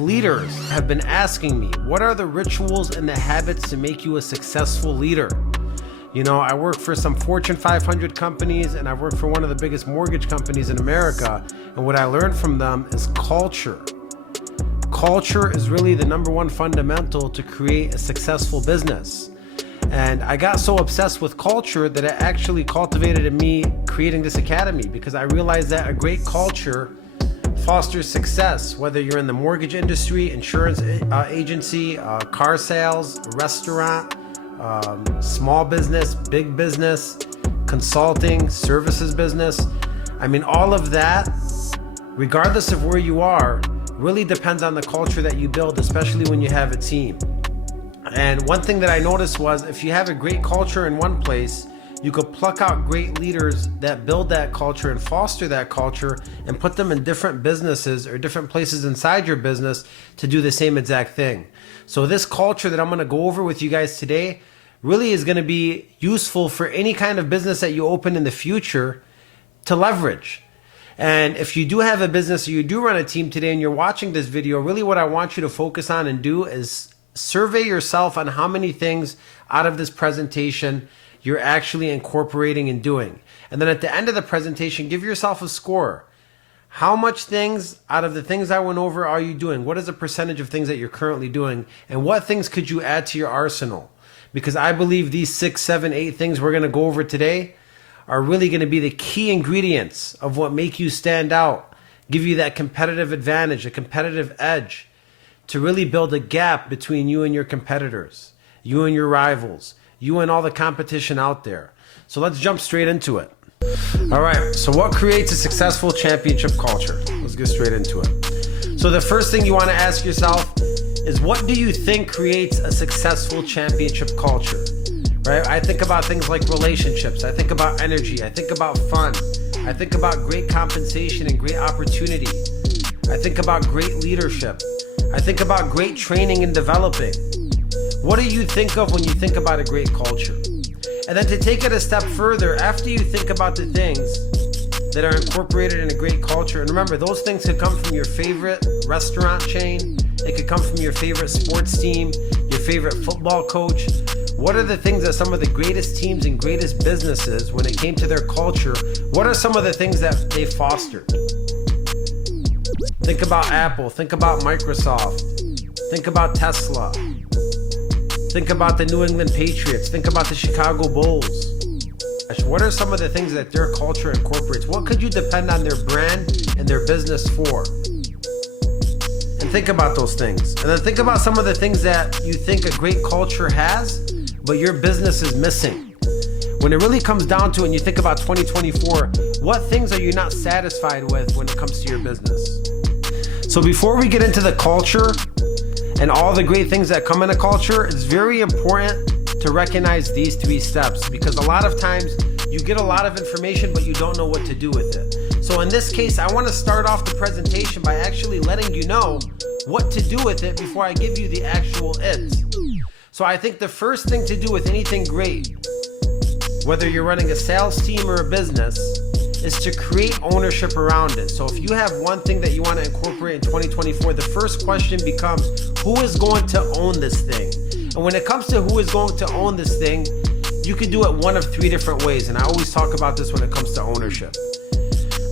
Leaders have been asking me, what are the rituals and the habits to make you a successful leader? You know, I work for some Fortune 500 companies, and I work for one of the biggest mortgage companies in America. And what I learned from them is culture. Culture is really the number one fundamental to create a successful business. And I got so obsessed with culture that it actually cultivated in me creating this academy, because I realized that a great culture fosters success, whether you're in the mortgage industry, insurance agency, car sales, restaurant, small business, big business, consulting, services business. I mean, all of that, regardless of where you are, really depends on the culture that you build, especially when you have a team. And one thing that I noticed was, if you have a great culture in one place, you could pluck out great leaders that build that culture and foster that culture and put them in different businesses or different places inside your business to do the same exact thing. So this culture that I'm going to go over with you guys today really is going to be useful for any kind of business that you open in the future to leverage. And if you do have a business or you do run a team today and you're watching this video, really what I want you to focus on and do is survey yourself on how many things out of this presentation you're actually incorporating and doing. And then at the end of the presentation, give yourself a score. How much things out of the things I went over are you doing? What is the percentage of things that you're currently doing? And what things could you add to your arsenal? Because I believe these 6, 7, 8 things we're going to go over today are really going to be the key ingredients of what make you stand out, give you that competitive advantage, a competitive edge, to really build a gap between you and your competitors, you and your rivals, you and all the competition out there. So let's jump straight into it. All right, so what creates a successful championship culture? Let's get straight into it. So the first thing you want to ask yourself is, what do you think creates a successful championship culture? Right? I think about things like relationships. I think about energy. I think about fun. I think about great compensation and great opportunity. I think about great leadership. I think about great training and developing. What do you think of when you think about a great culture? And then to take it a step further, after you think about the things that are incorporated in a great culture, and remember, those things could come from your favorite restaurant chain, it could come from your favorite sports team, your favorite football coach. What are the things that some of the greatest teams and greatest businesses, when it came to their culture, what are some of the things that they fostered? Think about Apple, think about Microsoft, think about Tesla. Think about the New England Patriots. Think about the Chicago Bulls. What are some of the things that their culture incorporates? What could you depend on their brand and their business for? And think about those things. And then think about some of the things that you think a great culture has, but your business is missing. When it really comes down to it and you think about 2024, what things are you not satisfied with when it comes to your business? So before we get into the culture, and all the great things that come in a culture, it's very important to recognize these 3 steps, because a lot of times you get a lot of information, but you don't know what to do with it. So in this case, I want to start off the presentation by actually letting you know what to do with it before I give you the actual it. So I think the first thing to do with anything great, whether you're running a sales team or a business, is to create ownership around it. So if you have one thing that you want to incorporate in 2024, the first question becomes, who is going to own this thing? And when it comes to who is going to own this thing, you could do it one of 3 different ways. And I always talk about this when it comes to ownership.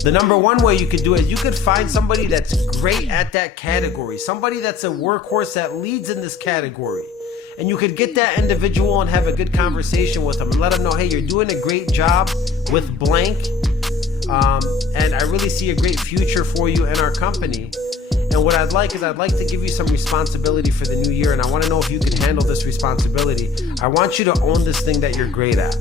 The number one way you could do it, you could find somebody that's great at that category, somebody that's a workhorse that leads in this category. And you could get that individual and have a good conversation with them and let them know, hey, you're doing a great job with blank. And I really see a great future for you in our company. And what I'd like to give you some responsibility for the new year. And I want to know if you can handle this responsibility. I want you to own this thing that you're great at.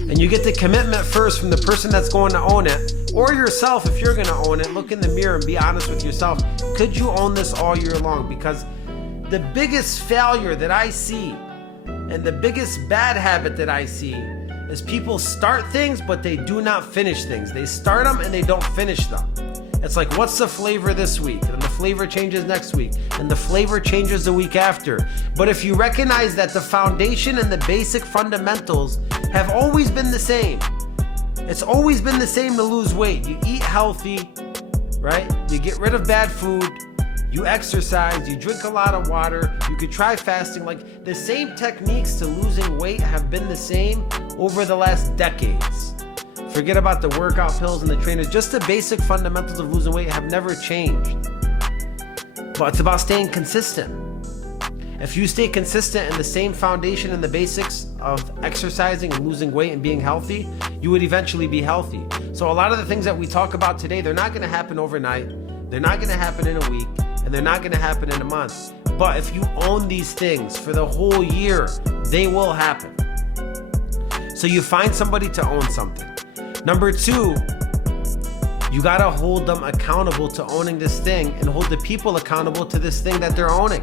And you get the commitment first from the person that's going to own it, or yourself. If you're going to own it, look in the mirror and be honest with yourself. Could you own this all year long? Because the biggest failure that I see and the biggest bad habit that I see is people start things, but they do not finish things. They start them and they don't finish them. It's like, what's the flavor this week? And the flavor changes next week. And the flavor changes the week after. But if you recognize that the foundation and the basic fundamentals have always been the same, It's always been the same to lose weight. You eat healthy, right? You get rid of bad food. You exercise, you drink a lot of water, you could try fasting. Like, the same techniques to losing weight have been the same over the last decades. Forget about the workout pills and the trainers. Just the basic fundamentals of losing weight have never changed. But it's about staying consistent. If you stay consistent in the same foundation and the basics of exercising and losing weight and being healthy, you would eventually be healthy. So a lot of the things that we talk about today, they're not gonna happen overnight. They're not gonna happen in a week. And they're not gonna happen in a month. But if you own these things for the whole year, they will happen. So you find somebody to own something. Number two, you gotta hold them accountable to owning this thing and hold the people accountable to this thing that they're owning.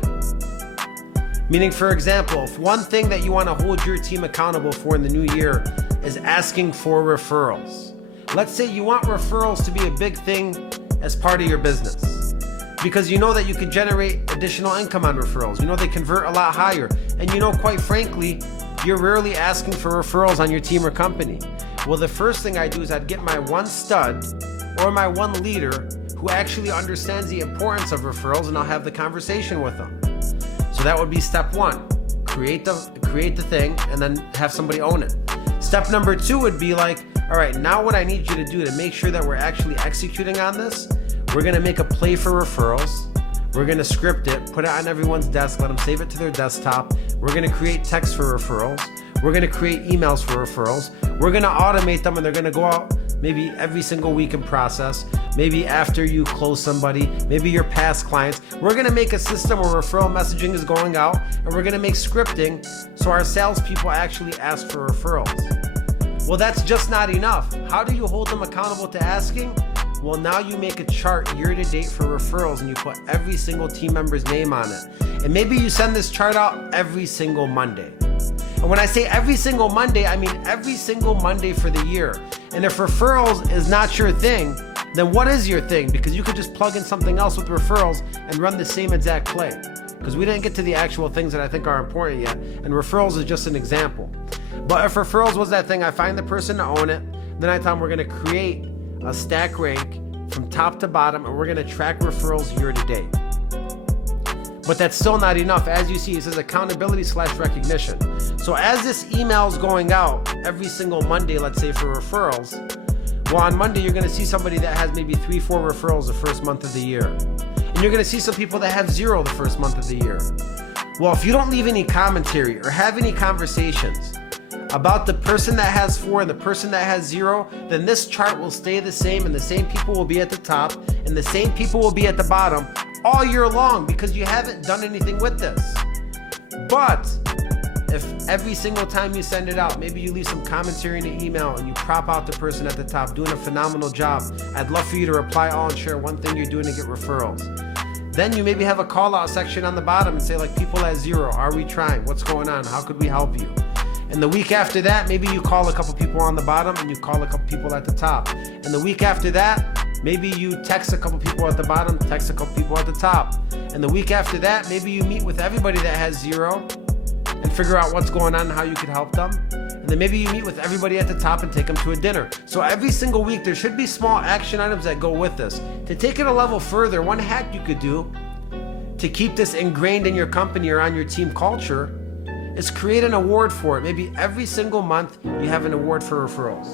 Meaning, for example, if one thing that you wanna hold your team accountable for in the new year is asking for referrals. Let's say you want referrals to be a big thing as part of your business, because you know that you can generate additional income on referrals. You know they convert a lot higher. And you know, quite frankly, you're rarely asking for referrals on your team or company. Well, the first thing I do is I'd get my one stud or my one leader who actually understands the importance of referrals, and I'll have the conversation with them. So that would be step one. Create the thing and then have somebody own it. Step number two would be like, all right, now what I need you to do to make sure that we're actually executing on this, we're gonna make a play for referrals. We're gonna script it, put it on everyone's desk, let them save it to their desktop. We're gonna create text for referrals. We're gonna create emails for referrals. We're gonna automate them, and they're gonna go out maybe every single week in process. Maybe after you close somebody, maybe your past clients. We're gonna make a system where referral messaging is going out, and we're gonna make scripting so our salespeople actually ask for referrals. Well, that's just not enough. How do you hold them accountable to asking? Well, now you make a chart year to date for referrals, and you put every single team member's name on it. And maybe you send this chart out every single Monday. And when I say every single Monday, I mean every single Monday for the year. And if referrals is not your thing, then what is your thing? Because you could just plug in something else with referrals and run the same exact play. Because we didn't get to the actual things that I think are important yet. And referrals is just an example. But if referrals was that thing, I find the person to own it. Then I tell them we're gonna create a stack rank from top to bottom, and we're gonna track referrals year to date. But that's still not enough. As you see, it says accountability / recognition. So as this email is going out every single Monday, let's say for referrals, well, on Monday, you're gonna see somebody that has maybe 3-4 referrals the first month of the year. And you're gonna see some people that have 0 the first month of the year. Well, if you don't leave any commentary or have any conversations about the person that has 4 and the person that has 0, then this chart will stay the same, and the same people will be at the top and the same people will be at the bottom all year long, because you haven't done anything with this. But if every single time you send it out, maybe you leave some commentary in the email and you prop out the person at the top doing a phenomenal job, I'd love for you to reply all and share one thing you're doing to get referrals. Then you maybe have a call out section on the bottom and say, like, people at 0, are we trying? What's going on? How could we help you? And the week after that, maybe you call a couple people on the bottom and you call a couple people at the top. And the week after that, maybe you text a couple people at the bottom, text a couple people at the top. And the week after that, maybe you meet with everybody that has 0 and figure out what's going on and how you could help them. And then maybe you meet with everybody at the top and take them to a dinner. So every single week, there should be small action items that go with this. To take it a level further, one hack you could do to keep this ingrained in your company or on your team culture is create an award for it. Maybe every single month you have an award for referrals.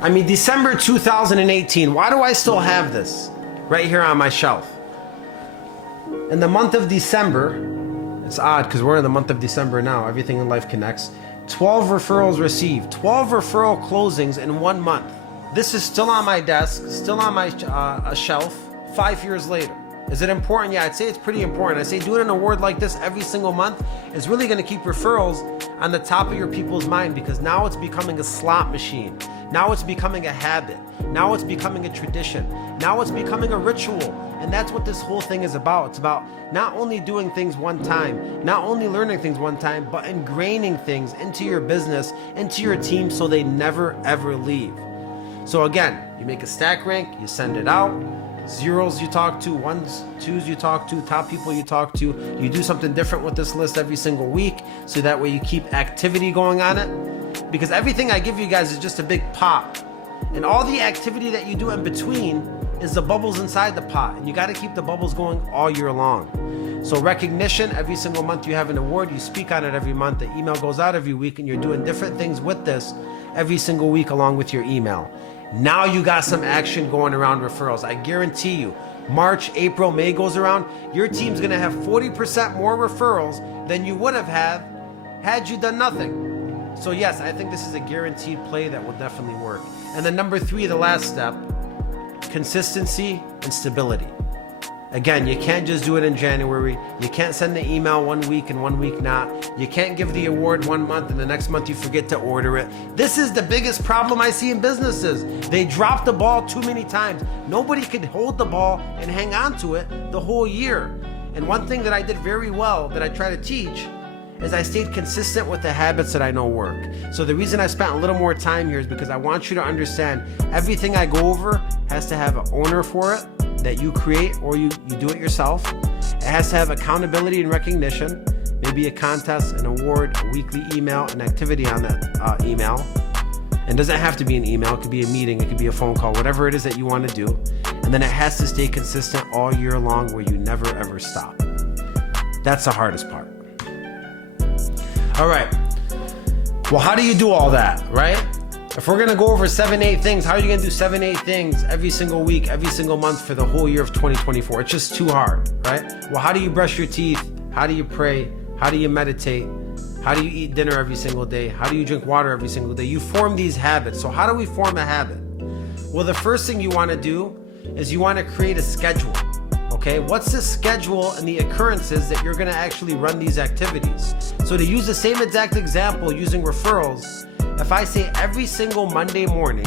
I mean, December 2018, why do I still have this right here on my shelf? In the month of December, it's odd because we're in the month of December now, everything in life connects, 12 referrals received, 12 referral closings in 1 month. This is still on my desk, still on my shelf 5 years later. Is it important? Yeah, I'd say it's pretty important. I say doing an award like this every single month is really going to keep referrals on the top of your people's mind, because now it's becoming a slot machine. Now it's becoming a habit. Now it's becoming a tradition. Now it's becoming a ritual. And that's what this whole thing is about. It's about not only doing things one time, not only learning things one time, but ingraining things into your business, into your team, so they never ever leave. So again, you make a stack rank, you send it out. 0s you talk to, 1s, 2s you talk to, top people you talk to. You do something different with this list every single week, so that way you keep activity going on it. Because everything I give you guys is just a big pop And all the activity that you do in between is the bubbles inside the pot. And you got to keep the bubbles going all year long. So recognition, every single month you have an award, you speak on it every month, the email goes out every week, and you're doing different things with this every single week along with your email. Now you got some action going around referrals. I guarantee you, March, April, May goes around, your team's gonna have 40% more referrals than you would have had you done nothing. So yes, I think this is a guaranteed play that will definitely work. And then number 3, the last step, consistency and stability. Again, you can't just do it in January. You can't send the email 1 week and 1 week not. You can't give the award 1 month and the next month you forget to order it. This is the biggest problem I see in businesses. They drop the ball too many times. Nobody can hold the ball and hang on to it the whole year. And one thing that I did very well that I try to teach is I stayed consistent with the habits that I know work. So the reason I spent a little more time here is because I want you to understand everything I go over has to have an owner for it that you create, or you do it yourself. It has to have accountability and recognition, maybe a contest, an award, a weekly email, an activity on that email. It doesn't have to be an email, it could be a meeting, it could be a phone call, whatever it is that you want to do. And then it has to stay consistent all year long where you never ever stop. That's the hardest part. All right, well, how do you do all that, right? If we're gonna go over 7-8 things, how are you gonna do 7-8 things every single week, every single month for the whole year of 2024? It's just too hard, right? Well, how do you brush your teeth? How do you pray? How do you meditate? How do you eat dinner every single day? How do you drink water every single day? You form these habits. So how do we form a habit? Well, the first thing you wanna do is you wanna create a schedule, okay? What's the schedule and the occurrences that you're gonna actually run these activities? So to use the same exact example using referrals, if I say every single Monday morning,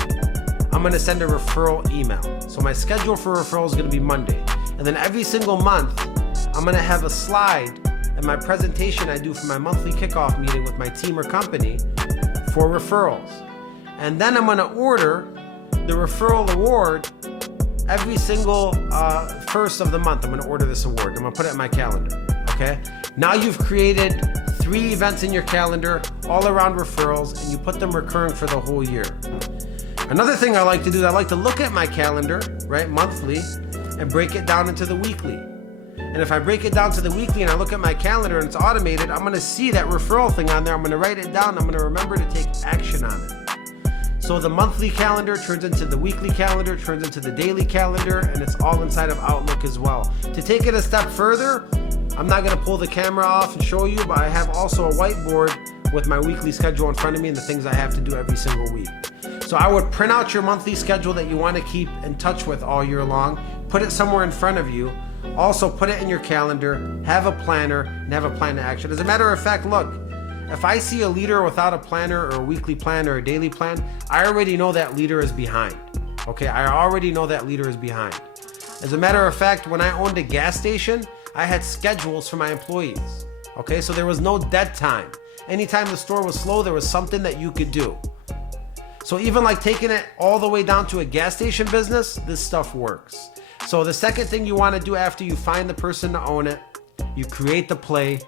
I'm gonna send a referral email. So my schedule for referrals is gonna be Monday. And then every single month, I'm gonna have a slide in my presentation I do for my monthly kickoff meeting with my team or company for referrals. And then I'm gonna order the referral award every single first of the month. I'm gonna order this award. I'm gonna put it in my calendar, okay? Now you've created 3 events in your calendar all around referrals, and you put them recurring for the whole year. Another thing I like to do is I like to look at my calendar, right, monthly, and break it down into the weekly. And if I break it down to the weekly and I look at my calendar and it's automated, I'm gonna see that referral thing on there. I'm gonna write it down. I'm gonna remember to take action on it. So the monthly calendar turns into the weekly calendar, turns into the daily calendar, and it's all inside of Outlook as well. To take it a step further, I'm not gonna pull the camera off and show you, but I have also a whiteboard with my weekly schedule in front of me and the things I have to do every single week. So I would print out your monthly schedule that you wanna keep in touch with all year long, put it somewhere in front of you, also put it in your calendar, have a planner, and have a plan to action. As a matter of fact, look, if I see a leader without a planner or a weekly plan or a daily plan, I already know that leader is behind, okay? I already know that leader is behind. As a matter of fact, when I owned a gas station, I had schedules for my employees, okay? So there was no dead time. Anytime the store was slow, there was something that you could do. So even like taking it all the way down to a gas station business, this stuff works. So the second thing you wanna do after you find the person to own it, you create the play,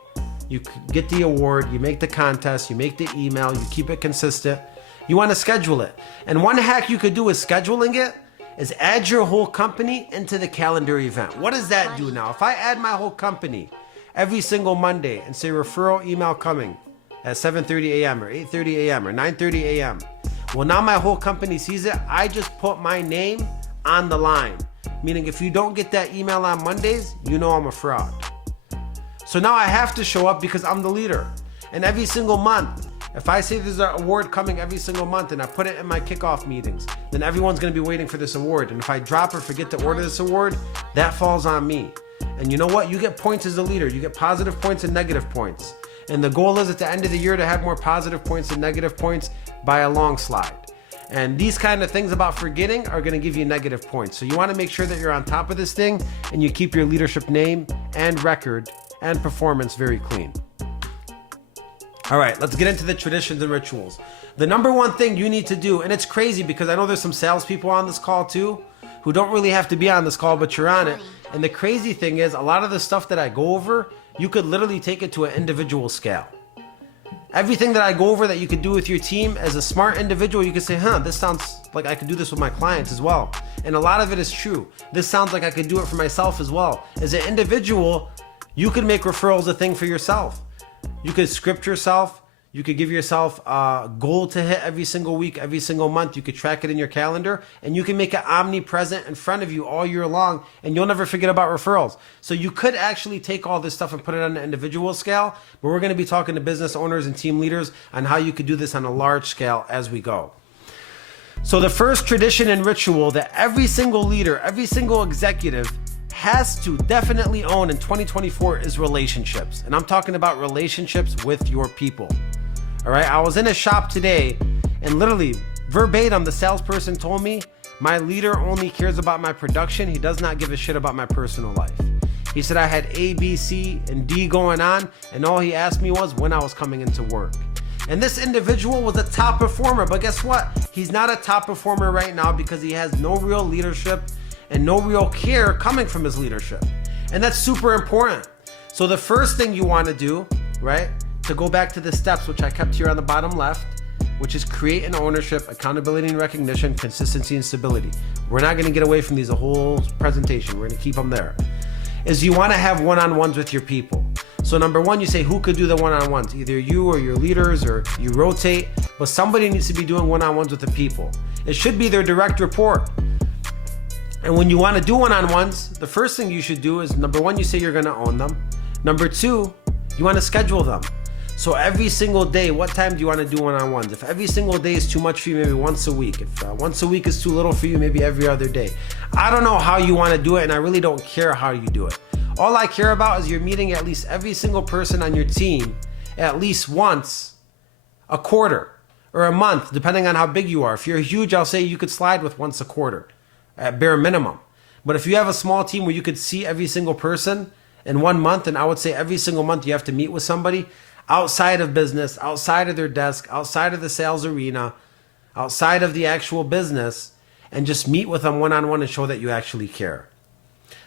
you get the award, you make the contest, you make the email, you keep it consistent, you wanna schedule it. And one hack you could do with scheduling it is add your whole company into the calendar event. What does that do now? If I add my whole company every single Monday and say referral email coming at 7:30 a.m. or 8:30 a.m. or 9:30 a.m. Well, now my whole company sees it. I just put my name on the line. Meaning if you don't get that email on Mondays, you know I'm a fraud. So now I have to show up because I'm the leader. And every single month, if I say there's an award coming every single month and I put it in my kickoff meetings, then everyone's gonna be waiting for this award. And if I drop or forget to order this award, that falls on me. And you know what? You get points as a leader. You get positive points and negative points. And the goal is at the end of the year to have more positive points than negative points by a long slide. And these kind of things about forgetting are gonna give you negative points. So you wanna make sure that you're on top of this thing and you keep your leadership name and record and performance very clean. All right, let's get into the traditions and rituals. The number one thing you need to do, and it's crazy because I know there's some salespeople on this call too, who don't really have to be on this call, but you're on it. And the crazy thing is a lot of the stuff that I go over, you could literally take it to an individual scale. Everything that I go over that you could do with your team, as a smart individual, you could say, this sounds like I could do this with my clients as well. And a lot of it is true. This sounds like I could do it for myself as well. As an individual, you could make referrals a thing for yourself. You could script yourself. You could give yourself a goal to hit every single week, every single month. You could track it in your calendar, and you can make it omnipresent in front of you all year long, and you'll never forget about referrals. So you could actually take all this stuff and put it on an individual scale, but we're going to be talking to business owners and team leaders on how you could do this on a large scale as we go. So the first tradition and ritual that every single leader, every single executive has to definitely own in 2024 is relationships. And I'm talking about relationships with your people. All right, I was in a shop today, and literally verbatim, the salesperson told me, my leader only cares about my production. He does not give a shit about my personal life. He said I had A, B, C, and D going on, and all he asked me was when I was coming into work. And this individual was a top performer, but guess what? He's not a top performer right now because he has no real leadership and no real care coming from his leadership. And that's super important. So the first thing you want to do, right, to go back to the steps, which I kept here on the bottom left, which is create an ownership, accountability and recognition, consistency and stability. We're not going to get away from these the whole presentation. We're going to keep them there. Is you want to have one-on-ones with your people. So number one, you say who could do the one-on-ones? Either you or your leaders, or you rotate, but somebody needs to be doing one-on-ones with the people. It should be their direct report. And when you want to do one-on-ones, the first thing you should do is, number one, you say you're going to own them. Number two, you want to schedule them. So every single day, what time do you want to do one-on-ones? If every single day is too much for you, maybe once a week. If once a week is too little for you, maybe every other day. I don't know how you want to do it, and I really don't care how you do it. All I care about is you're meeting at least every single person on your team at least once a quarter or a month, depending on how big you are. If you're huge, I'll say you could slide with once a quarter at bare minimum. But if you have a small team where you could see every single person in 1 month, and I would say every single month you have to meet with somebody outside of business, outside of their desk, outside of the sales arena, outside of the actual business, and just meet with them one-on-one and show that you actually care.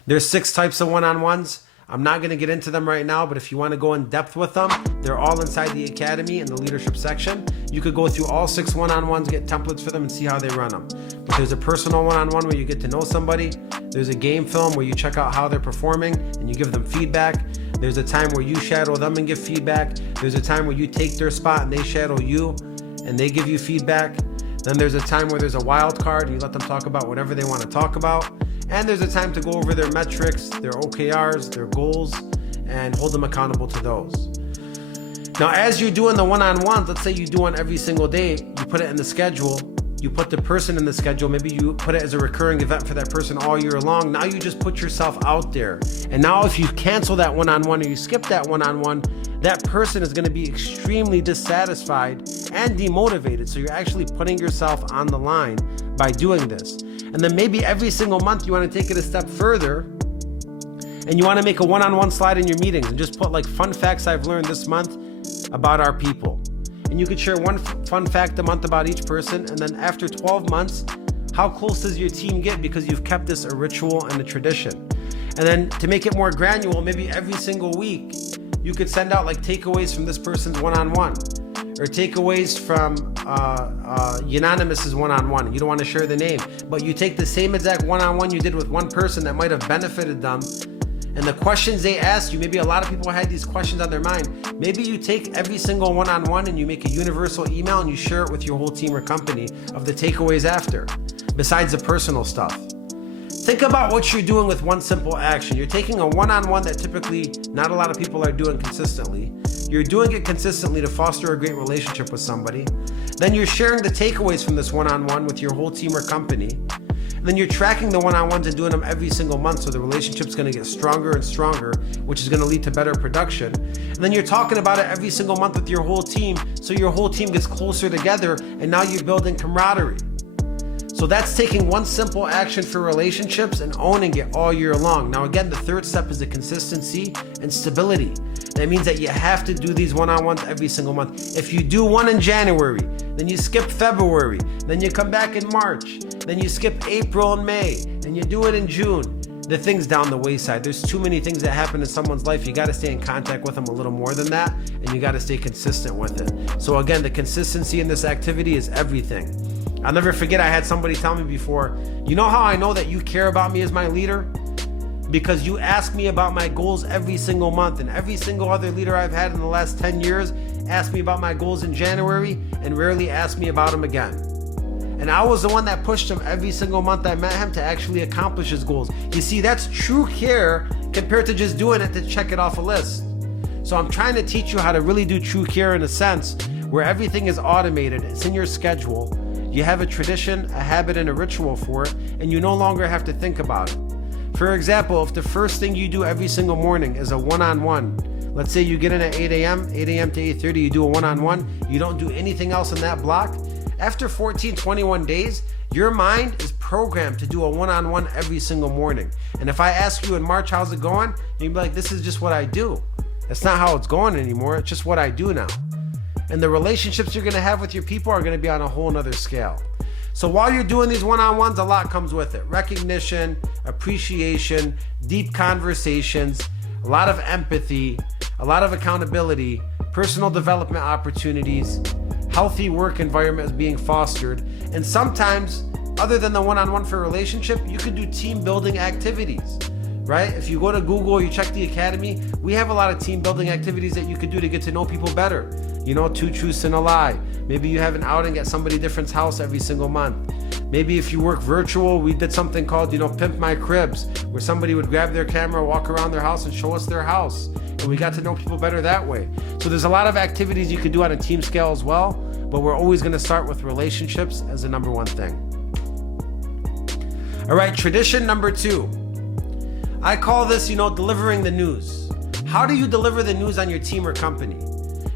There's 6 types of one-on-ones. I'm not going to get into them right now, but if you want to go in depth with them, they're all inside the academy in the leadership section. You could go through all 6 one-on-ones, get templates for them, and see how they run them. But there's a personal one-on-one where you get to know somebody. There's a game film where you check out how they're performing and you give them feedback. There's a time where you shadow them and give feedback. There's a time where you take their spot and they shadow you and they give you feedback. Then there's a time where there's a wild card and you let them talk about whatever they want to talk about. And there's a time to go over their metrics, their OKRs, their goals, and hold them accountable to those. Now, as you're doing the one-on-ones, let's say you do one every single day, you put it in the schedule, you put the person in the schedule, maybe you put it as a recurring event for that person all year long. Now you just put yourself out there. And now if you cancel that one-on-one or you skip that one-on-one, that person is going to be extremely dissatisfied and demotivated. So you're actually putting yourself on the line by doing this. And then maybe every single month you want to take it a step further and you want to make a one-on-one slide in your meetings and just put like fun facts I've learned this month about our people. And you could share one fun fact a month about each person. And then after 12 months, how close does your team get because you've kept this a ritual and a tradition? And then to make it more granular, maybe every single week, you could send out like takeaways from this person's one-on-one or takeaways from Unanimous's one-on-one. You don't want to share the name, but you take the same exact one-on-one you did with one person that might have benefited them. And the questions they asked you, maybe a lot of people had these questions on their mind. Maybe you take every single one-on-one and you make a universal email and you share it with your whole team or company of the takeaways after, besides the personal stuff. Think about what you're doing with one simple action. You're taking a one-on-one that typically not a lot of people are doing consistently. You're doing it consistently to foster a great relationship with somebody. Then you're sharing the takeaways from this one-on-one with your whole team or company. Then you're tracking the one-on-ones and doing them every single month, so the relationship's going to get stronger and stronger, which is going to lead to better production. And then you're talking about it every single month with your whole team, so your whole team gets closer together, and now you're building camaraderie. So that's taking one simple action for relationships and owning it all year long. Now again, the third step is the consistency and stability. That means that you have to do these one-on-ones every single month. If you do one in January, then you skip February, then you come back in March, then you skip April and May, and you do it in June. the things down the wayside. There's too many things that happen in someone's life. You got to stay in contact with them a little more than that, and you got to stay consistent with it. So again, the consistency in this activity is everything. I'll never forget, I had somebody tell me before, you know how I know that you care about me as my leader? Because you ask me about my goals every single month, and every single other leader I've had in the last 10 years asked me about my goals in January and rarely asked me about them again. And I was the one that pushed him every single month I met him to actually accomplish his goals. You see, that's true care compared to just doing it to check it off a list. So I'm trying to teach you how to really do true care in a sense where everything is automated. It's in your schedule. You have a tradition, a habit, and a ritual for it, and you no longer have to think about it. For example, if the first thing you do every single morning is a one-on-one, let's say you get in at 8 a.m. to 8:30, you do a one-on-one, you don't do anything else in that block, after 21 days, your mind is programmed to do a one-on-one every single morning. And if I ask you in March, how's it going? You'd be like, this is just what I do. That's not how it's going anymore. It's just what I do now. And the relationships you're going to have with your people are going to be on a whole nother scale. So while you're doing these one-on-ones, a lot comes with it. Recognition, appreciation, deep conversations, a lot of empathy, a lot of accountability, personal development opportunities, healthy work environment is being fostered. And sometimes, other than the one-on-one for a relationship, you could do team building activities, right? If you go to Google, you check the academy, we have a lot of team building activities that you could do to get to know people better. You know, 2 truths and a lie. Maybe you have an outing at somebody different's house every single month. Maybe if you work virtual, we did something called, Pimp My Cribs, where somebody would grab their camera, walk around their house and show us their house. And we got to know people better that way. So there's a lot of activities you could do on a team scale as well, but we're always going to start with relationships as the number one thing. All right, tradition number 2. I call this, delivering the news. How do you deliver the news on your team or company?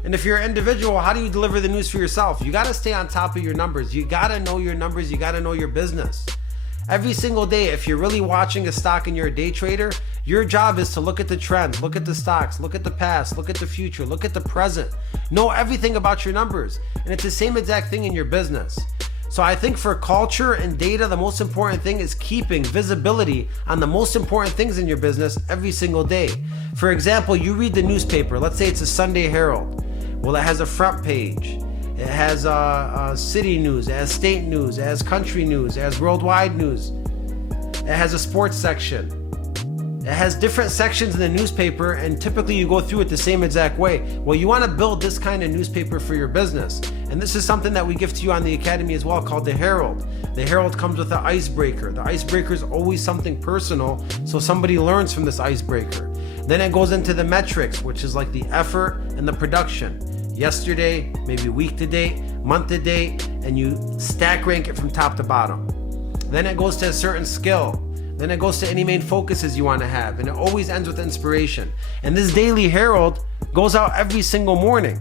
And if you're an individual, how do you deliver the news for yourself? You got to stay on top of your numbers. You got to know your numbers. You got to know your business. Every single day, if you're really watching a stock and you're a day trader, your job is to look at the trends, look at the stocks, look at the past, look at the future, look at the present. Know everything about your numbers. And it's the same exact thing in your business. So I think for culture and data, the most important thing is keeping visibility on the most important things in your business every single day. For example, you read the newspaper. Let's say it's a Sunday Herald. Well, it has a front page. It has city news, it has state news, it has country news, it has worldwide news. It has a sports section. It has different sections in the newspaper, and typically you go through it the same exact way. Well, you want to build this kind of newspaper for your business. And this is something that we give to you on the Academy as well, called the Herald. The Herald comes with an icebreaker. The icebreaker is always something personal, so somebody learns from this icebreaker. Then it goes into the metrics, which is like the effort and the production. Yesterday, maybe week to date, month to date, and you stack rank it from top to bottom. Then it goes to a certain skill. Then it goes to any main focuses you want to have, and it always ends with inspiration. And this daily Herald goes out every single morning.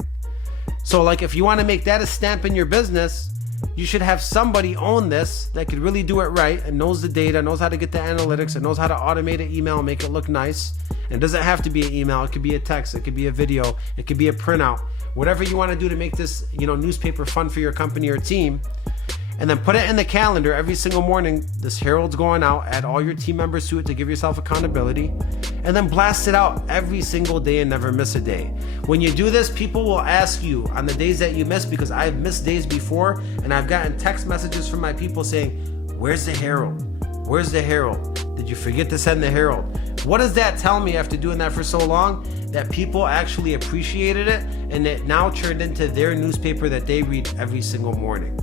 So like if you want to make that a stamp in your business, you should have somebody own this that could really do it right and knows the data, knows how to get the analytics, and knows how to automate an email and make it look nice. And it doesn't have to be an email. It could be a text. It could be a video. It could be a printout. Whatever you want to do to make this, newspaper fun for your company or team. And then put it in the calendar every single morning. This Herald's going out. Add all your team members to it to give yourself accountability. And then blast it out every single day and never miss a day. When you do this, people will ask you on the days that you miss, because I've missed days before, and I've gotten text messages from my people saying, "Where's the Herald? Where's the Herald? Did you forget to send the Herald?" What does that tell me after doing that for so long? That people actually appreciated it, and it now turned into their newspaper that they read every single morning.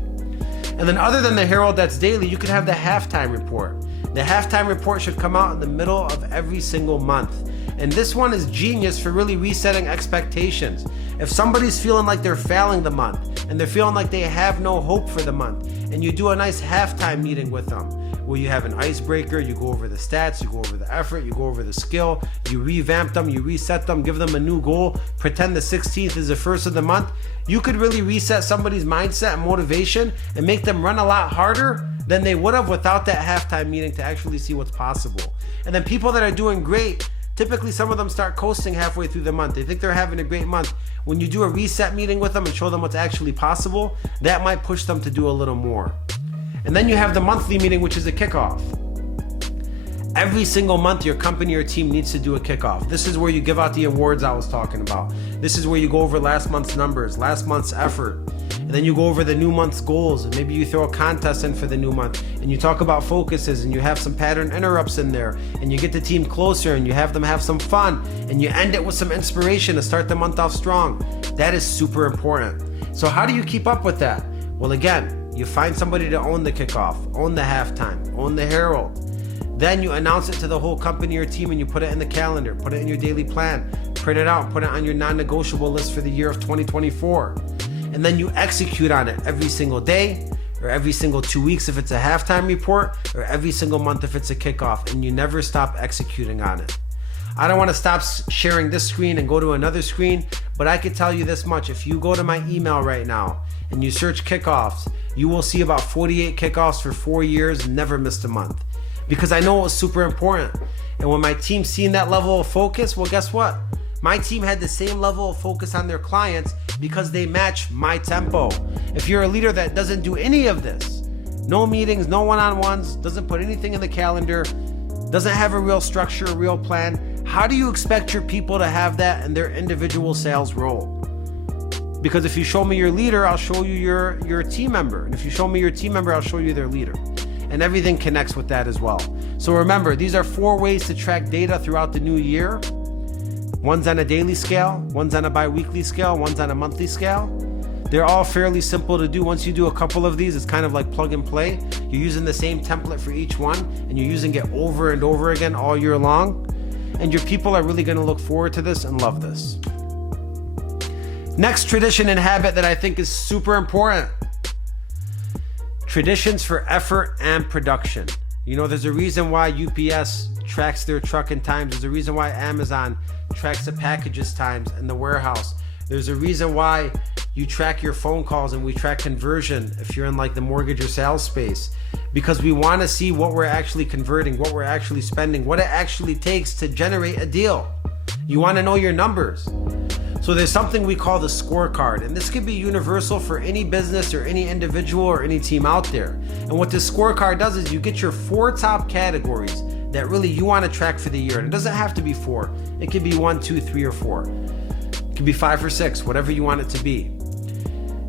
And then other than the Herald that's daily, you could have the halftime report. The halftime report should come out in the middle of every single month. And this one is genius for really resetting expectations. If somebody's feeling like they're failing the month and they're feeling like they have no hope for the month, and you do a nice halftime meeting with them, where you have an icebreaker, you go over the stats, you go over the effort, you go over the skill, you revamp them, you reset them, give them a new goal, pretend the 16th is the first of the month. You could really reset somebody's mindset and motivation and make them run a lot harder than they would have without that halftime meeting to actually see what's possible. And then people that are doing great, typically some of them start coasting halfway through the month. They think they're having a great month. When you do a reset meeting with them and show them what's actually possible, that might push them to do a little more. And then you have the monthly meeting, which is a kickoff. Every single month, your company or team needs to do a kickoff. This is where you give out the awards I was talking about. This is where you go over last month's numbers, last month's effort. And then you go over the new month's goals, and maybe you throw a contest in for the new month, and you talk about focuses, and you have some pattern interrupts in there, and you get the team closer, and you have them have some fun, and you end it with some inspiration to start the month off strong. That is super important. So how do you keep up with that? Well, again, you find somebody to own the kickoff, own the halftime, own the herald. Then you announce it to the whole company or team, and you put it in the calendar, put it in your daily plan, print it out, put it on your non-negotiable list for the year of 2024. And then you execute on it every single day, or every single 2 weeks if it's a halftime report, or every single month if it's a kickoff, and you never stop executing on it. I don't want to stop sharing this screen and go to another screen, but I can tell you this much. If you go to my email right now and you search kickoffs, you will see about 48 kickoffs for 4 years, never missed a month. Because I know it was super important. And when my team seen that level of focus, well, guess what? My team had the same level of focus on their clients because they match my tempo. If you're a leader that doesn't do any of this, no meetings, no one-on-ones, doesn't put anything in the calendar, doesn't have a real structure, a real plan, how do you expect your people to have that in their individual sales role? Because if you show me your leader, I'll show you your team member. And if you show me your team member, I'll show you their leader. And everything connects with that as well. So remember, these are 4 ways to track data throughout the new year. One's on a daily scale, one's on a bi-weekly scale, one's on a monthly scale. They're all fairly simple to do. Once you do a couple of these, it's kind of like plug and play. You're using the same template for each one, and you're using it over and over again all year long. And your people are really going to look forward to this and love this. Next tradition and habit that I think is super important. Traditions for effort and production. You know, there's a reason why UPS tracks their trucking times. There's a reason why Amazon tracks the packages times in the warehouse. There's a reason why you track your phone calls and we track conversion if you're in like the mortgage or sales space. Because we want to see what we're actually converting, what we're actually spending, what it actually takes to generate a deal. You want to know your numbers. So there's something we call the scorecard, and this could be universal for any business or any individual or any team out there. And what this scorecard does is you get your 4 top categories that really you want to track for the year. And it doesn't have to be 4. It could be 1, 2, 3, or 4. It could be 5 or 6, whatever you want it to be.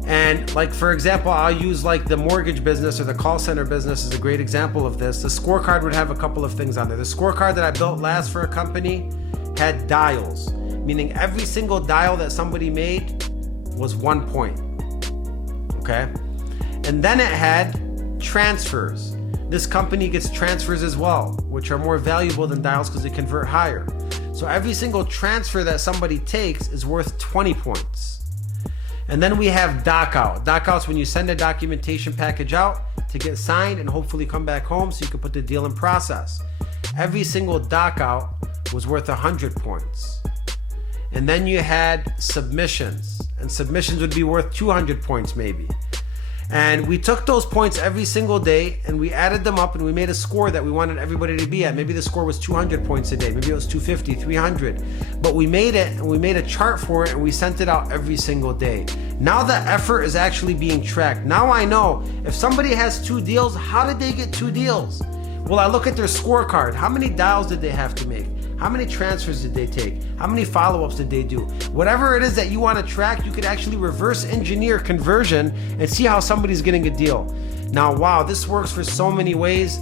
And like, for example, I'll use like the mortgage business or the call center business as a great example of this. The scorecard would have a couple of things on there. The scorecard that I built last for a company had dials, meaning every single dial that somebody made was 1 point. Okay? And then it had transfers. This company gets transfers as well, which are more valuable than dials because they convert higher. So every single transfer that somebody takes is worth 20 points. And then we have doc out. Doc out's when you send a documentation package out to get signed and hopefully come back home so you can put the deal in process. Every single doc out was worth 100 points. And then you had submissions, and submissions would be worth 200 points maybe. And we took those points every single day and we added them up and we made a score that we wanted everybody to be at. Maybe the score was 200 points a day, maybe it was 250, 300. But we made it and we made a chart for it and we sent it out every single day. Now the effort is actually being tracked. Now I know if somebody has 2 deals, how did they get 2 deals? Well, I look at their scorecard. How many dials did they have to make? How many transfers did they take? How many follow-ups did they do? Whatever it is that you want to track, you could actually reverse engineer conversion and see how somebody's getting a deal. Now, wow, this works for so many ways.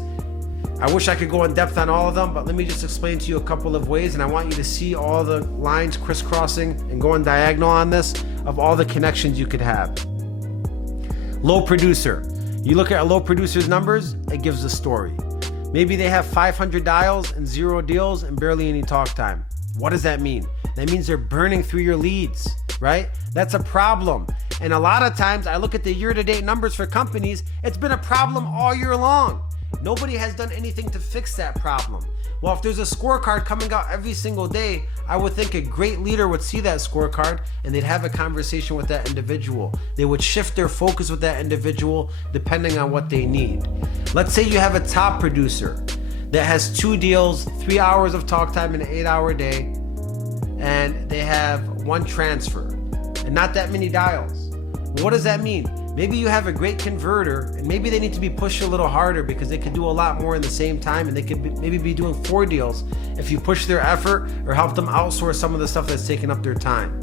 I wish I could go in depth on all of them, but let me just explain to you a couple of ways, and I want you to see all the lines crisscrossing and going diagonal on this of all the connections you could have. Low producer. You look at a low producer's numbers, it gives a story. Maybe they have 500 dials and 0 deals and barely any talk time. What does that mean? That means they're burning through your leads, right? That's a problem. And a lot of times I look at the year-to-date numbers for companies, it's been a problem all year long. Nobody has done anything to fix that problem. Well, if there's a scorecard coming out every single day, I would think a great leader would see that scorecard and they'd have a conversation with that individual. They would shift their focus with that individual depending on what they need. Let's say you have a top producer that has 2 deals, 3 hours of talk time in an 8-hour day, and they have 1 transfer and not that many dials. What does that mean? Maybe you have a great converter and maybe they need to be pushed a little harder because they could do a lot more in the same time, and they could maybe be doing 4 deals if you push their effort or help them outsource some of the stuff that's taking up their time.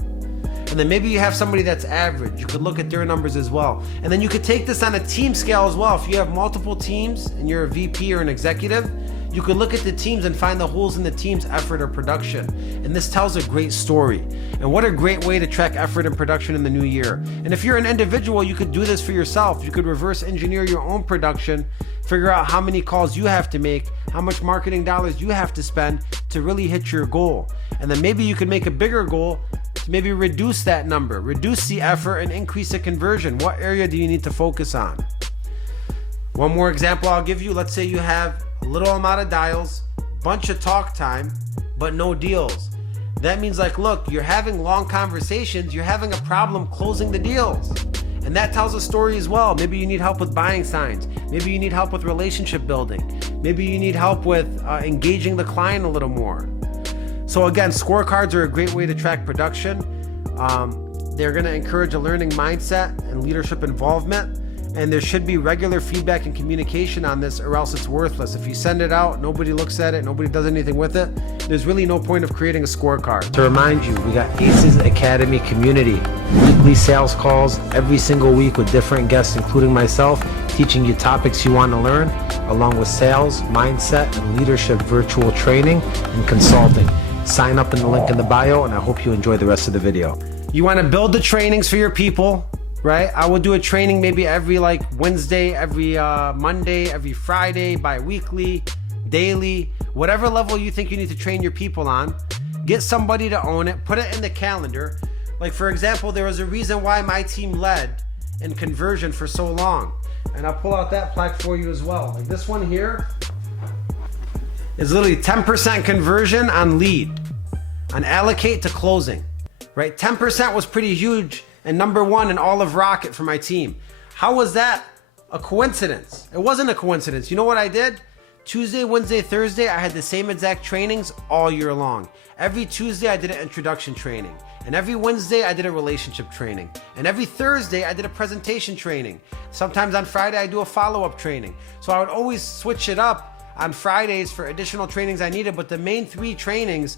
And then maybe you have somebody that's average. You could look at their numbers as well. And then you could take this on a team scale as well. If you have multiple teams and you're a VP or an executive, you could look at the teams and find the holes in the team's effort or production. And this tells a great story. And what a great way to track effort and production in the new year. And if you're an individual, you could do this for yourself. You could reverse engineer your own production, figure out how many calls you have to make, how much marketing dollars you have to spend to really hit your goal. And then maybe you could make a bigger goal to maybe reduce that number, reduce the effort and increase the conversion. What area do you need to focus on? One more example I'll give you. Let's say you have a little amount of dials, bunch of talk time, but no deals. That means like, look, you're having long conversations, you're having a problem closing the deals. And that tells a story as well. Maybe you need help with buying signs. Maybe you need help with relationship building. Maybe you need help with engaging the client a little more. So again, scorecards are a great way to track production. They're going to encourage a learning mindset and leadership involvement. And there should be regular feedback and communication on this, or else it's worthless. If you send it out, nobody looks at it, nobody does anything with it, there's really no point of creating a scorecard. To remind you, we got Acez Academy community, weekly sales calls every single week with different guests, including myself, teaching you topics you want to learn, along with sales, mindset, and leadership virtual training and consulting. Sign up in the link in the bio, and I hope you enjoy the rest of the video. You want to build the trainings for your people, right? I will do a training maybe every Wednesday, every Monday, every Friday, bi-weekly, daily, whatever level you think you need to train your people on. Get somebody to own it, put it in the calendar. Like for example, there was a reason why my team led in conversion for so long. And I'll pull out that plaque for you as well. Like this one here is literally 10% conversion on lead, on allocate to closing, right? 10% was pretty huge and number one in all of Rocket for my team. How was that a coincidence? It wasn't a coincidence. You know what I did? Tuesday, Wednesday, Thursday, I had the same exact trainings all year long. Every Tuesday, I did an introduction training. And every Wednesday, I did a relationship training. And every Thursday, I did a presentation training. Sometimes on Friday, I do a follow-up training. So I would always switch it up on Fridays for additional trainings I needed. But the main 3 trainings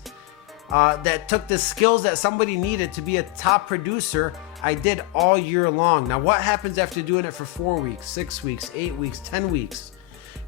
that took the skills that somebody needed to be a top producer, I did all year long. Now, what happens after doing it for 4 weeks, 6 weeks, 8 weeks, 10 weeks?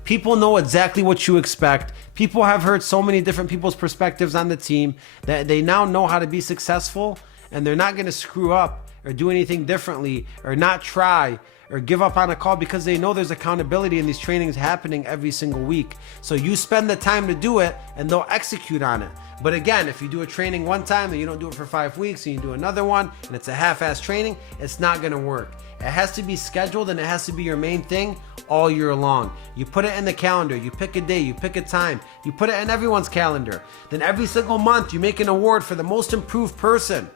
People know exactly what you expect. People have heard so many different people's perspectives on the team that they now know how to be successful, and they're not going to screw up or do anything differently or not try or give up on a call because they know there's accountability in these trainings happening every single week. So you spend the time to do it and they'll execute on it. But again, if you do a training one time and you don't do it for 5 weeks and you do another one and it's a half-ass training, it's not going to work. It has to be scheduled and it has to be your main thing all year long. You put it in the calendar, you pick a day, you pick a time, you put it in everyone's calendar. Then every single month you make an award for the most improved person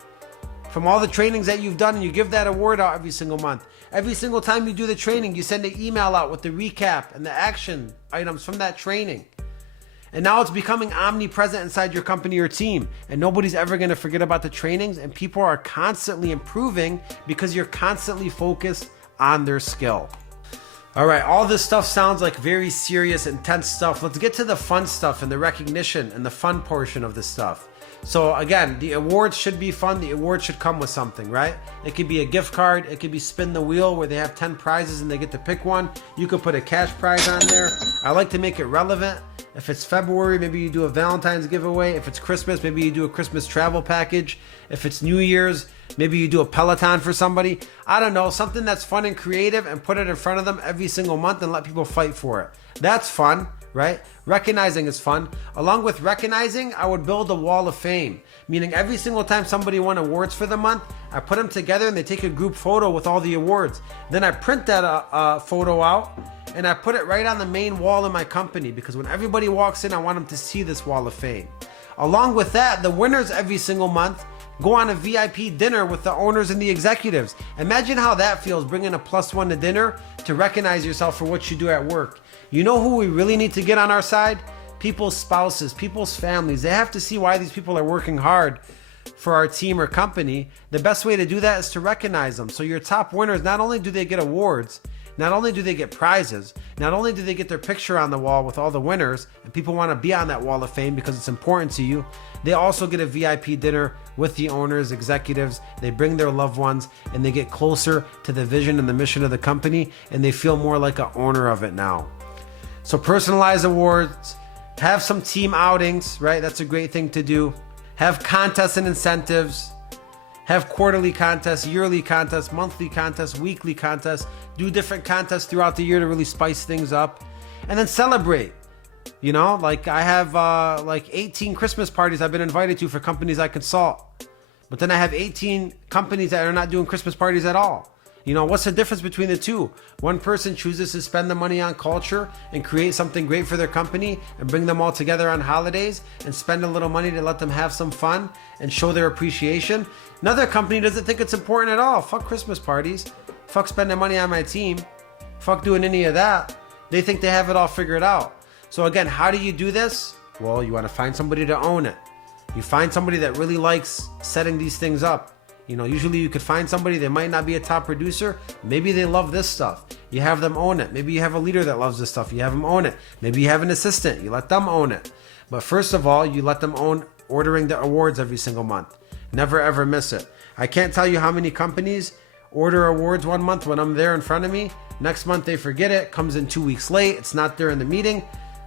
from all the trainings that you've done, and you give that award out every single month. Every single time you do the training, you send an email out with the recap and the action items from that training. And now it's becoming omnipresent inside your company or team, and nobody's ever going to forget about the trainings, and people are constantly improving because you're constantly focused on their skill. All right, all this stuff sounds like very serious, intense stuff. Let's get to the fun stuff and the recognition and the fun portion of this stuff. So again, the awards should be fun. The award should come with something, right? It could be a gift card. It could be spin the wheel where they have 10 prizes and they get to pick one. You could put a cash prize on there. I like to make it relevant. If it's February, maybe you do a Valentine's giveaway. If it's Christmas, maybe you do a Christmas travel package. If it's New Year's, maybe you do a Peloton for somebody. I don't know, something that's fun and creative, and put it in front of them every single month and let people fight for it. That's fun, right? Recognizing is fun. Along with recognizing, I would build a wall of fame, meaning every single time somebody won awards for the month, I put them together and they take a group photo with all the awards. Then I print that photo out and I put it right on the main wall in my company, because when everybody walks in, I want them to see this wall of fame. Along with that, the winners every single month go on a VIP dinner with the owners and the executives. Imagine how that feels, bringing a +1 to dinner to recognize yourself for what you do at work. You know who we really need to get on our side? People's spouses, people's families. They have to see why these people are working hard for our team or company, the best way to do that is to recognize them. So your top winners, not only do they get awards, not only do they get prizes, not only do they get their picture on the wall with all the winners, and people want to be on that wall of fame because it's important to you, they also get a VIP dinner with the owners, executives. They bring their loved ones, and they get closer to the vision and the mission of the company, and they feel more like an owner of it now. So personalize awards, have some team outings, right? That's a great thing to do. Have contests and incentives. Have quarterly contests, yearly contests, monthly contests, weekly contests. Do different contests throughout the year to really spice things up. And then celebrate. You know, like I have like 18 Christmas parties I've been invited to for companies I consult. But then I have 18 companies that are not doing Christmas parties at all. You know, what's the difference between the two? One person chooses to spend the money on culture and create something great for their company and bring them all together on holidays and spend a little money to let them have some fun and show their appreciation. Another company doesn't think it's important at all. Fuck Christmas parties. Fuck spending money on my team. Fuck doing any of that. They think they have it all figured out. So again, how do you do this? Well, you want to find somebody to own it. You find somebody that really likes setting these things up. You know, usually you could find somebody that might not be a top producer. Maybe they love this stuff. You have them own it. Maybe you have a leader that loves this stuff. You have them own it. Maybe you have an assistant. You let them own it. But first of all, you let them own ordering the awards every single month. Never ever miss it. I can't tell you how many companies order awards one month when I'm there in front of me. Next month they forget it. Comes in 2 weeks late. It's not there in the meeting.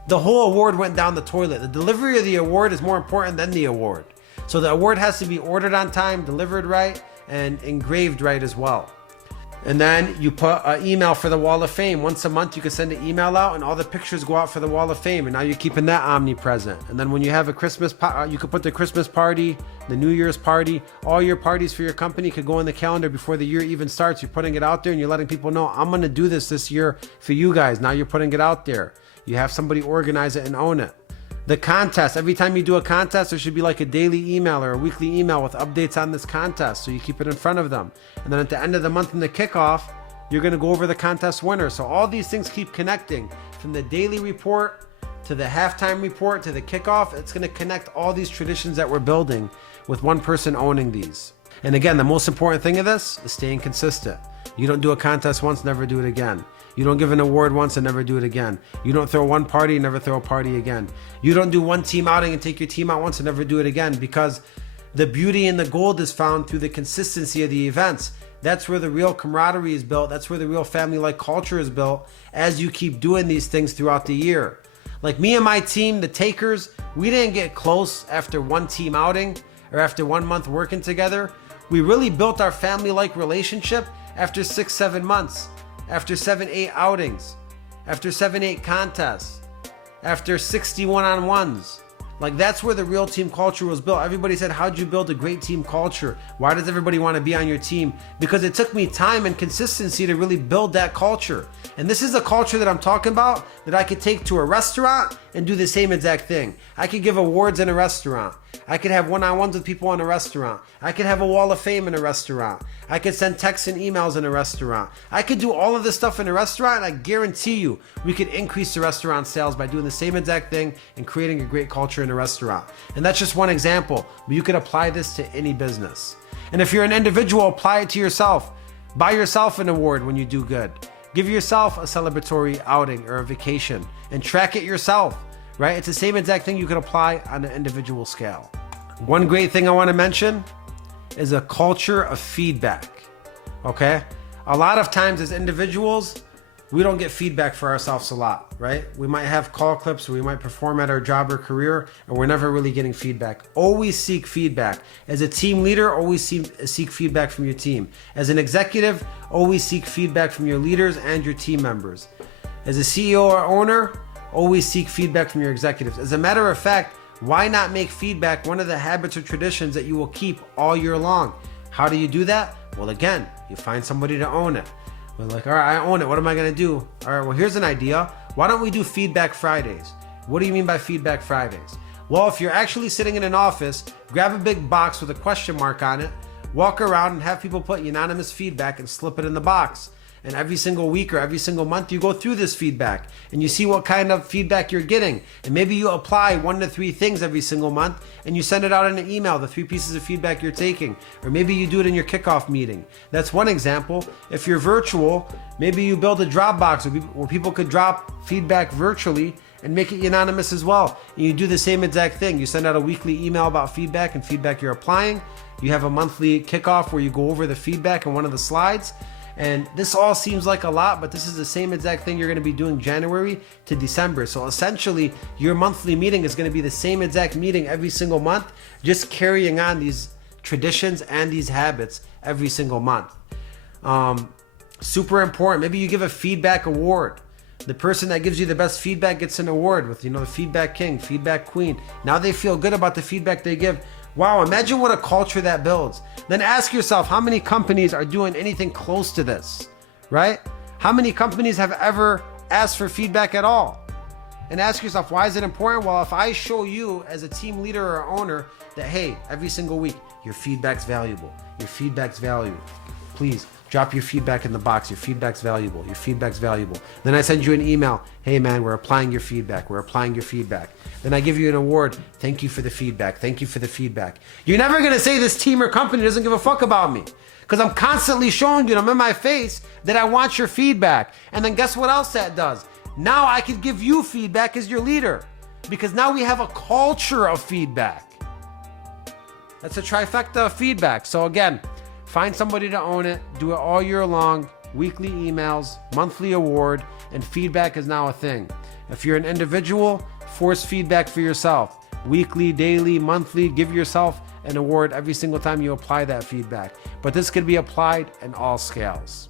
The whole award went down the toilet. The delivery of the award is more important than the award. So the award has to be ordered on time, delivered right, and engraved right as well. And then you put an email for the Wall of Fame. Once a month you can send an email out and all the pictures go out for the Wall of Fame. And now you're keeping that omnipresent. And then when you have a Christmas, you could put the Christmas party, the New Year's party, all your parties for your company could go in the calendar before the year even starts. You're putting it out there and you're letting people know, I'm going to do this year for you guys. Now you're putting it out there. You have somebody organize it and own it. The contest, every time you do a contest, there should be like a daily email or a weekly email with updates on this contest, so you keep it in front of them. And then at the end of the month in the kickoff, you're going to go over the contest winner. So all these things keep connecting from the daily report to the halftime report to the kickoff. It's going to connect all these traditions that we're building with one person owning these. And again, the most important thing of this is staying consistent. You don't do a contest once, never do it again. You don't give an award once and never do it again. You don't throw one party and never throw a party again. You don't do one team outing and take your team out once and never do it again, because the beauty and the gold is found through the consistency of the events. That's where the real camaraderie is built. That's where the real family-like culture is built as you keep doing these things throughout the year. Like me and my team, the Takers, we didn't get close after one team outing or after 1 month working together. We really built our family-like relationship after 6-7 months. After 7-8 outings, after 7-8 contests, after 60 one-on-ones. Like, that's where the real team culture was built. Everybody said, how'd you build a great team culture? Why does everybody want to be on your team? Because it took me time and consistency to really build that culture. And this is a culture that I'm talking about that I could take to a restaurant and do the same exact thing. I could give awards in a restaurant. I could have one-on-ones with people in a restaurant. I could have a Wall of Fame in a restaurant. I could send texts and emails in a restaurant. I could do all of this stuff in a restaurant, and I guarantee you we could increase the restaurant sales by doing the same exact thing and creating a great culture in a restaurant. And that's just one example, but you could apply this to any business. And if you're an individual, apply it to yourself. Buy yourself an award when you do good. Give yourself a celebratory outing or a vacation and track it yourself, right? It's the same exact thing you could apply on an individual scale. One great thing I want to mention is a culture of feedback, okay? A lot of times as individuals, we don't get feedback for ourselves a lot, right? We might have call clips, or we might perform at our job or career, and we're never really getting feedback. Always seek feedback. As a team leader, always seek feedback from your team. As an executive, always seek feedback from your leaders and your team members. As a CEO or owner, always seek feedback from your executives. As a matter of fact, why not make feedback one of the habits or traditions that you will keep all year long? How do you do that? Well, again, you find somebody to own it. We're like, all right, I own it. What am I going to do? All right, well, here's an idea. Why don't we do Feedback Fridays? What do you mean by Feedback Fridays? Well, if you're actually sitting in an office, grab a big box with a question mark on it, walk around and have people put unanimous feedback and slip it in the box. And every single week or every single month, you go through this feedback and you see what kind of feedback you're getting. And maybe you apply 1 to 3 things every single month and you send it out in an email, the 3 pieces of feedback you're taking. Or maybe you do it in your kickoff meeting. That's one example. If you're virtual, maybe you build a Dropbox where people could drop feedback virtually and make it anonymous as well. And you do the same exact thing. You send out a weekly email about feedback and feedback you're applying. You have a monthly kickoff where you go over the feedback in one of the slides. And this all seems like a lot, but this is the same exact thing you're going to be doing January to December. So essentially, your monthly meeting is going to be the same exact meeting every single month, just carrying on these traditions and these habits every single month. Super important. Maybe you give a feedback award. The person that gives you the best feedback gets an award with, the feedback king, feedback queen. Now they feel good about the feedback they give. Wow, imagine what a culture that builds. Then ask yourself, how many companies are doing anything close to this, right? How many companies have ever asked for feedback at all? And ask yourself, why is it important? Well, if I show you as a team leader or owner that, hey, every single week, your feedback's valuable. Your feedback's valuable. Please drop your feedback in the box. Your feedback's valuable. Your feedback's valuable. Then I send you an email. Hey man, we're applying your feedback. We're applying your feedback. Then I give you an award. Thank you for the feedback. Thank you for the feedback. You're never going to say this team or company doesn't give a fuck about me, because I'm constantly showing you, I'm in my face, that I want your feedback. And then guess what else that does? Now I can give you feedback as your leader, because now we have a culture of feedback. That's a trifecta of feedback. So again, find somebody to own it, do it all year long, weekly emails, monthly award, and feedback is now a thing. If you're an individual, force feedback for yourself. Weekly, daily, monthly, give yourself an award every single time you apply that feedback. But this could be applied in all scales.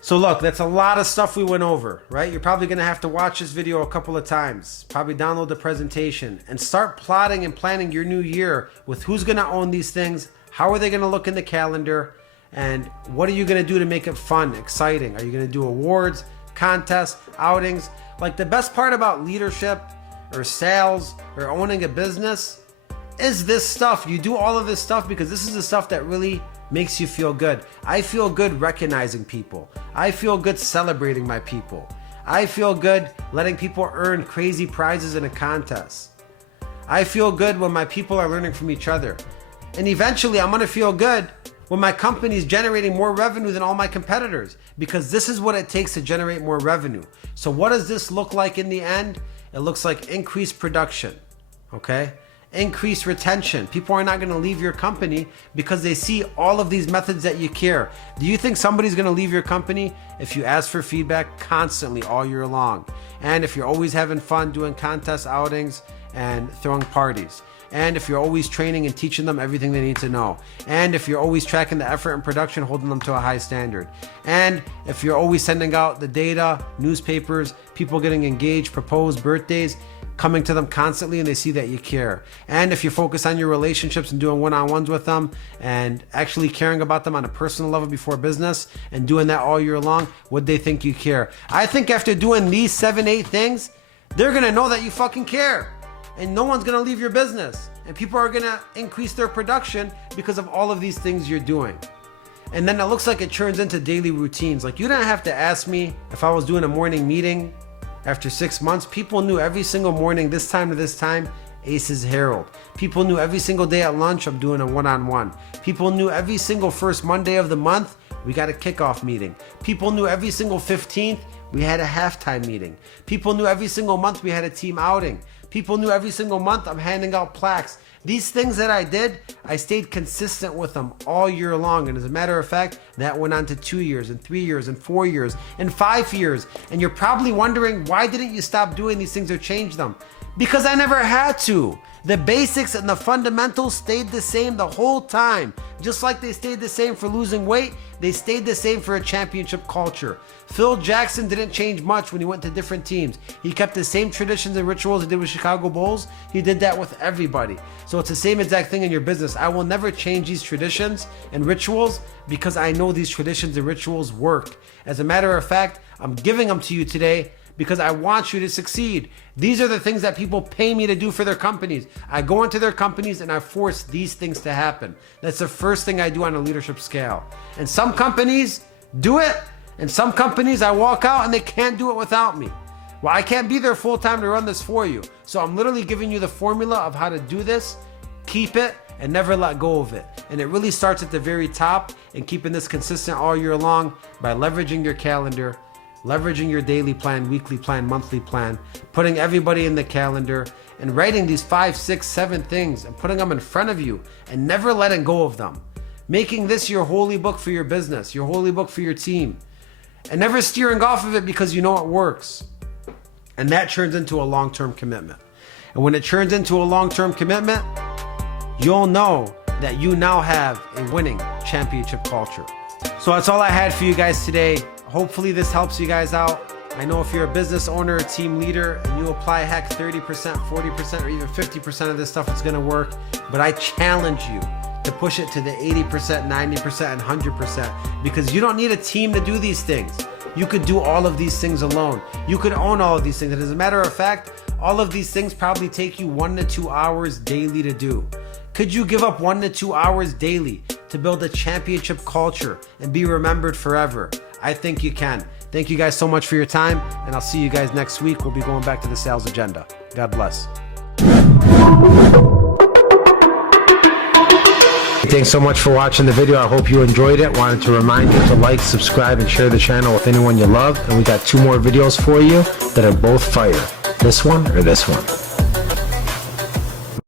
So look, that's a lot of stuff we went over, right? You're probably gonna have to watch this video a couple of times, probably download the presentation, and start plotting and planning your new year with who's gonna own these things, how are they gonna look in the calendar, and what are you gonna do to make it fun, exciting? Are you gonna do awards, contests, outings? Like, the best part about leadership or sales or owning a business is this stuff. You do all of this stuff because this is the stuff that really makes you feel good. I feel good recognizing people. I feel good celebrating my people. I feel good letting people earn crazy prizes in a contest. I feel good when my people are learning from each other. And eventually I'm gonna feel good when my company is generating more revenue than all my competitors, because this is what it takes to generate more revenue. So what does this look like in the end? It looks like increased production, okay? Increased retention. People are not going to leave your company because they see all of these methods that you care. Do you think somebody's going to leave your company if you ask for feedback constantly all year long? And if you're always having fun doing contest outings and throwing parties? And if you're always training and teaching them everything they need to know? And if you're always tracking the effort and production, holding them to a high standard? And if you're always sending out the data, newspapers, people getting engaged, proposed, birthdays, coming to them constantly, and they see that you care? And if you focus on your relationships and doing one-on-ones with them and actually caring about them on a personal level before business and doing that all year long, would they think you care? I think after doing these 7-8 things, they're gonna know that you fucking care. And no one's gonna leave your business. And people are gonna increase their production because of all of these things you're doing. And then it looks like it turns into daily routines. Like, you didn't have to ask me if I was doing a morning meeting. After 6 months, people knew every single morning, this time to this time, Acez Herald. People knew every single day at lunch, I'm doing a one-on-one. People knew every single first Monday of the month, we got a kickoff meeting. People knew every single 15th, we had a halftime meeting. People knew every single month we had a team outing. People knew every single month I'm handing out plaques. These things that I did, I stayed consistent with them all year long. And as a matter of fact, that went on to 2 years and 3 years and 4 years and 5 years. And you're probably wondering, why didn't you stop doing these things or change them? Because I never had to. The basics and the fundamentals stayed the same the whole time. Just like they stayed the same for losing weight, they stayed the same for a championship culture. Phil Jackson didn't change much when he went to different teams. He kept the same traditions and rituals he did with Chicago Bulls. He did that with everybody. So it's the same exact thing in your business. I will never change these traditions and rituals because I know these traditions and rituals work. As a matter of fact, I'm giving them to you today because I want you to succeed. These are the things that people pay me to do for their companies. I go into their companies and I force these things to happen. That's the first thing I do on a leadership scale. And some companies do it And some companies, I walk out and they can't do it without me. Well, I can't be there full time to run this for you. So I'm literally giving you the formula of how to do this, keep it, and never let go of it. And it really starts at the very top and keeping this consistent all year long by leveraging your calendar, leveraging your daily plan, weekly plan, monthly plan, putting everybody in the calendar and writing these 5, 6, 7 things and putting them in front of you and never letting go of them. Making this your holy book for your business, your holy book for your team, and never steering off of it because you know it works. And that turns into a long-term commitment. And when it turns into a long-term commitment, you'll know that you now have a winning championship culture. So that's all I had for you guys today. Hopefully this helps you guys out. I know if you're a business owner, a team leader, and you apply heck 30%, 40%, or even 50% of this stuff, it's gonna work. But I challenge you to push it to the 80%, 90%, and 100% because you don't need a team to do these things. You could do all of these things alone. You could own all of these things. And as a matter of fact, all of these things probably take you 1 to 2 hours daily to do. Could you give up 1 to 2 hours daily to build a championship culture and be remembered forever? I think you can. Thank you guys so much for your time, and I'll see you guys next week. We'll be going back to the sales agenda. God bless. Thanks so much for watching the video. I hope you enjoyed it. Wanted to remind you to like, subscribe, and share the channel with anyone you love. And we got 2 more videos for you that are both fire. This one or this one.